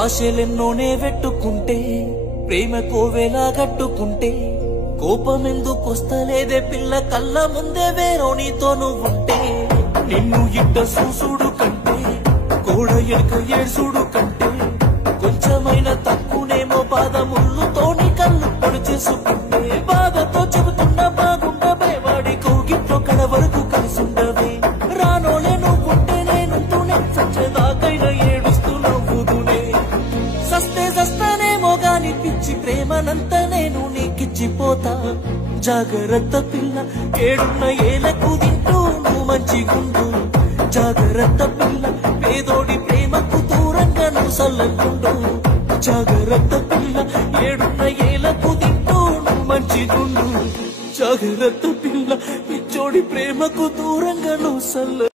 ఆశలెన్నోనే వెట్టుకుంటే ప్రేమ కోవెలా గట్టుకుంటే కోపమెందుకొస్తలేదే పిల్ల కళ్ళ ముందే వేరో నీతో నువ్వుంటే నిన్ను ఇట్ట చూసుడు కంటే కోడ ఎనక ఏడ్సుడు కంటే కొంచెమైన తక్కునేమో పాదముళ్ళుతోని కళ్ళు పొడి చేసుకుంటే బాధతో చెబుతున్నా బాగుండవే వాడి కౌగిట్లో కడ వరకు కలిసుండవే రానోలే నువ్వుంటే నేనుంటూనే సచ్చేదాకైనా ఏడుస్తూ నవ్వుదునే సస్తే సస్తానేమో గాని పిచ్చి ప్రేమనంత నేను నీకిచ్చిపోతా జాగ్రత్త పిల్ల ఏడున్న ఏలకు తింటూ నువ్వు మంచిగుండు జాగ్రత్త పిల్ల పేదోడి ప్రేమకు దూరంగా నువ్వు సల్లకుండు జాగ్రత్త పిల్ల ఏడున్న ఏలకు తింటూ నువ్వు మంచిగుండు జాగ్రత్త పిల్ల పిచ్చోడి ప్రేమకు దూరంగా నువ్వు సల్ల